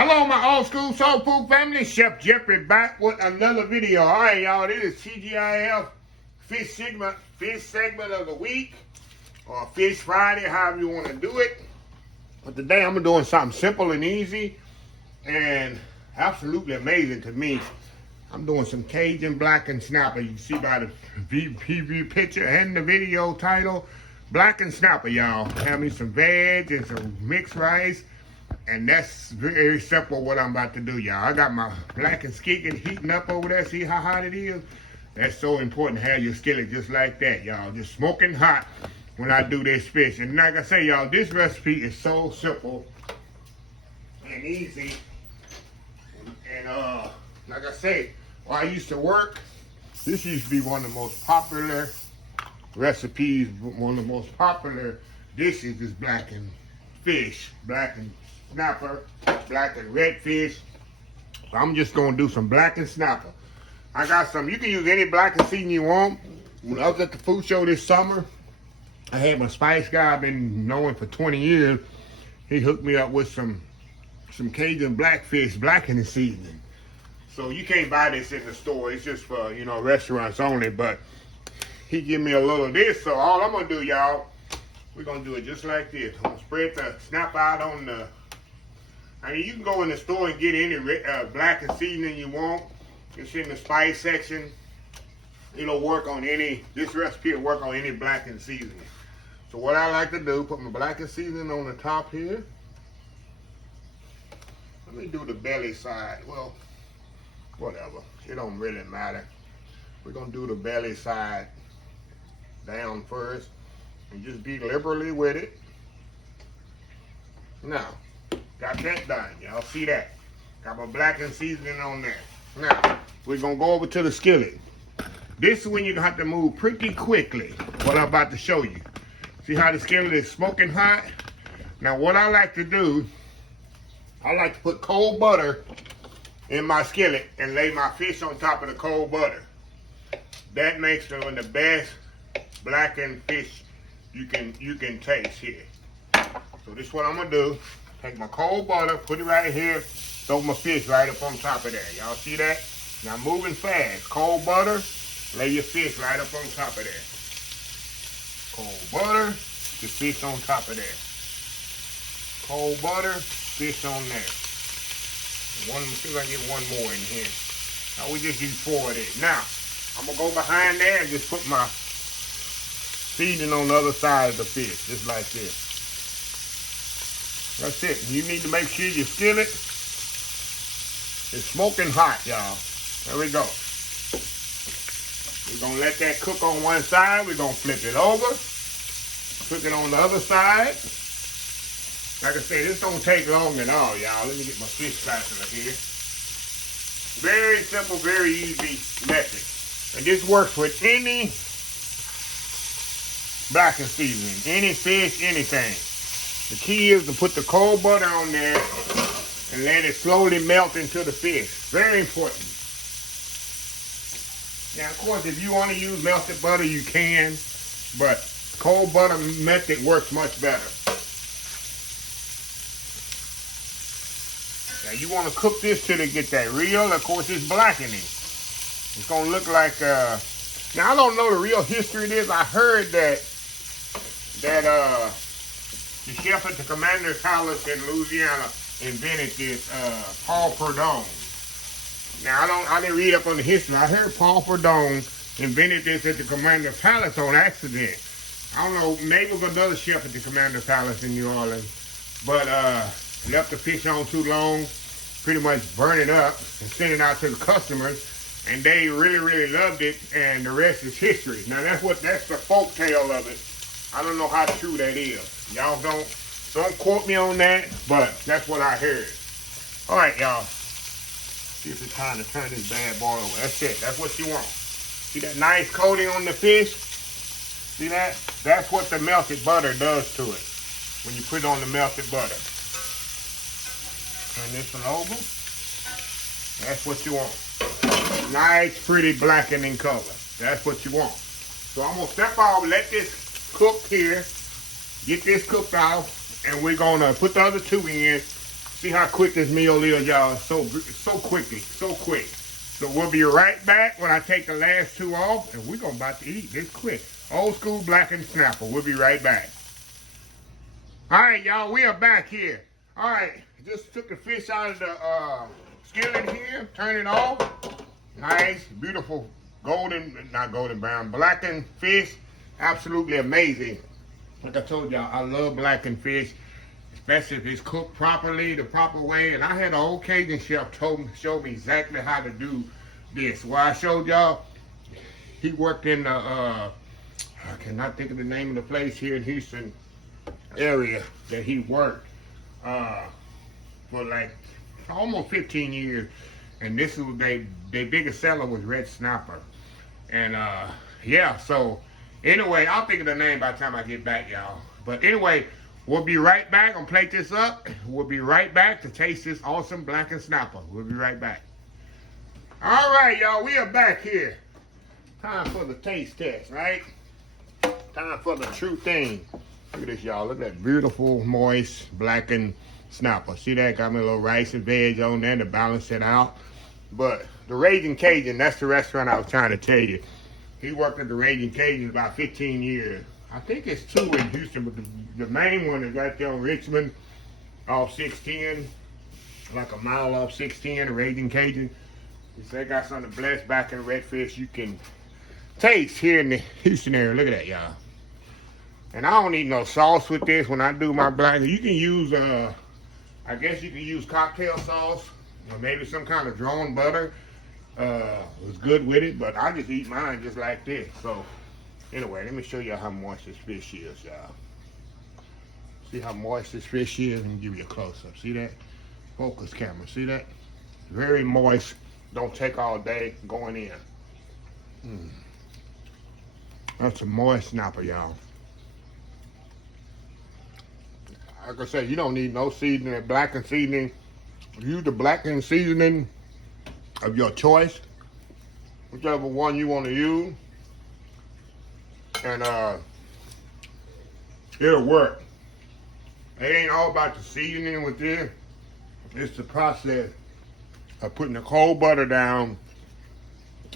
Hello, my old school soul food family. Chef Jeffrey back with another video. All right, y'all. This is T.G.I.F. fish segment of the week, or Fish Friday, however you want to do it. But today I'm doing something simple and easy, and absolutely amazing to me. I'm doing some Cajun blackened snapper. You can see by the PV picture and the video title, blackened snapper, y'all. Have me some veg and some mixed rice. And that's very simple what I'm about to do, y'all. I got my blackened skillet heating up over there. See how hot it is? That's so important to have your skillet just like that, y'all. Just smoking hot when I do this fish. And like I say, y'all, this recipe is so simple and easy. And like I say, while I used to work, this used to be one of the most popular recipes. One of the most popular dishes is blackened fish, blackened snapper, blackened redfish. So I'm just gonna do some blackened snapper. I got some, you can use any blackened seasoning you want. When I was at the food show this summer, I had my spice guy I've been knowing for 20 years. He hooked me up with some Cajun blackfish blackening seasoning. So you can't buy this in the store. It's just for, you know, restaurants only. But he give me a little of this. So all I'm gonna do, y'all, we're gonna do it just like this. I'm gonna spread the snapper out on the, I mean, you can go in the store and get any blackened seasoning you want. It's in the spice section. It'll work on any, this recipe will work on any blackened seasoning. So what I like to do, put my blackened seasoning on the top here. Let me do the belly side. Well, whatever. It don't really matter. We're gonna do the belly side down first and just be liberally with it. Now, got that done. Y'all see that? Got my blackened seasoning on there. Now, we're gonna go over to the skillet. This is when you're gonna have to move pretty quickly, what I'm about to show you. See how the skillet is smoking hot? Now, what I like to do, I like to put cold butter in my skillet and lay my fish on top of the cold butter. That makes them the best blackened fish you can taste here. So this is what I'm gonna do. Take my cold butter, put it right here, throw my fish right up on top of there. Y'all see that? Now moving fast. Cold butter, lay your fish right up on top of there. Cold butter, the fish on top of there. Cold butter, fish on there. See if I can get one more in here. Now we just use 4 of it. Now, I'm gonna go behind there and just put my seasoning on the other side of the fish, just like this. That's it. You need to make sure your skillet is smoking hot, y'all. There we go. We're gonna let that cook on one side. We're gonna flip it over. Cook it on the other side. Like I said, this don't take long at all, y'all. Let me get my fish spatula here. Very simple, very easy method. And this works with any blackened seasoning, any fish, anything. The key is to put the cold butter on there and let it slowly melt into the fish. Very important. Now, of course, if you want to use melted butter, you can, but cold butter method works much better. Now, you want to cook this till it get that real. Of course, it's blackening. It's going to look like, now I don't know the real history of this. I heard that the chef at the Commander's Palace in Louisiana invented this, Paul Prudhomme. Now, I didn't read up on the history. I heard Paul Prudhomme invented this at the Commander's Palace on accident. I don't know, maybe it was another chef at the Commander's Palace in New Orleans, but left the fish on too long, pretty much burn it up and send it out to the customers, and they really, really loved it, and the rest is history. Now, that's the folk tale of it. I don't know how true that is. Y'all don't quote me on that, but that's what I heard. All right, y'all. See if it's time to turn this bad boy over. That's it. That's what you want. See that nice coating on the fish? See that? That's what the melted butter does to it when you put it on the melted butter. Turn this one over. That's what you want. Nice, pretty blackening color. That's what you want. So I'm going to step off, let this cook here, get this cooked off, and we're going to put the other two in See how quick this meal is, y'all. So quickly, so quick. So we'll be right back when I take the last two off, and we're about to eat this quick. Old school blackened snapper. We'll be right back. All right, y'all, we are back here. All right, just took the fish out of the skillet here, turn it off. Nice, beautiful not golden brown, blackened fish. Absolutely amazing. Like I told y'all, I love blackened fish, especially if it's cooked properly, the proper way. And I had an old Cajun chef show me exactly how to do this. Well, I showed y'all, he worked in the, I cannot think of the name of the place here in Houston area that he worked for like almost 15 years. And this was their biggest seller was red snapper. And yeah, so anyway, I'll think of the name by the time I get back, y'all. But anyway, we'll be right back. I'm gonna plate this up. We'll be right back to taste this awesome blackened snapper. We'll be right back. All right, y'all, we are back here. Time for the taste test, right? Time for the true thing. Look at this, y'all. Look at that beautiful, moist, blackened snapper. See that? Got me a little rice and veg on there to balance it out. But the Raging Cajun, that's the restaurant I was trying to tell you. He worked at the Raging Cajun about 15 years. I think it's 2 in Houston, but the main one is right there on Richmond, off 610, like a mile off 610, the Raging Cajun. They got something blessed back in redfish you can taste here in the Houston area. Look at that, y'all. And I don't need no sauce with this when I do my black. You can use, I guess you can use cocktail sauce or maybe some kind of drawn butter. It's good with it, but I just eat mine just like this. So anyway, let me show you how moist this fish is, y'all. See how moist this fish is? Let me give you a close-up. See that? Focus camera. See that? Very moist. Don't take all day going in. That's a moist snapper, y'all. Like I said, you don't need no seasoning, blackened seasoning. Use the blackened seasoning of your choice, whichever one you want to use, and it'll work. It ain't all about the seasoning with this. It's the process of putting the cold butter down,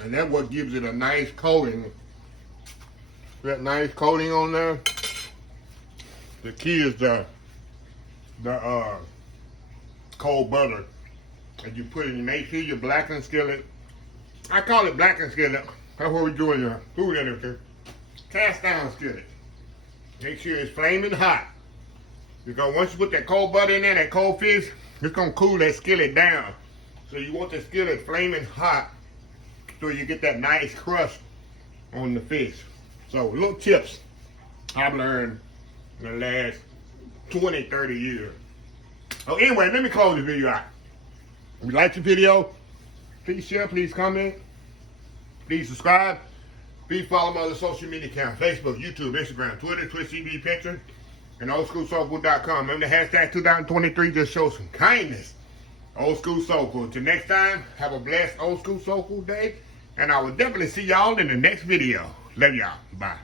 and that's what gives it a nice coating. That nice coating on there. The key is the cold butter. And you put it, you make sure your blackened skillet. I call it blackened skillet. That's what we do in the food industry. Cast down skillet. Make sure it's flaming hot. Because once you put that cold butter in there, that cold fish, it's gonna cool that skillet down. So you want the skillet flaming hot so you get that nice crust on the fish. So little tips I've learned in the last 20, 30 years. Oh, anyway, let me close the video out. If you liked the video, please share, please comment, please subscribe. Please follow my other social media accounts: Facebook, YouTube, Instagram, Twitter, Twitch TV, Pinterest, and oldschoolsoulfood.com. Remember the hashtag 2023 just show some kindness. Old School Soul Food. Till next time, have a blessed Old School Soul Food day, and I will definitely see y'all in the next video. Love y'all. Bye.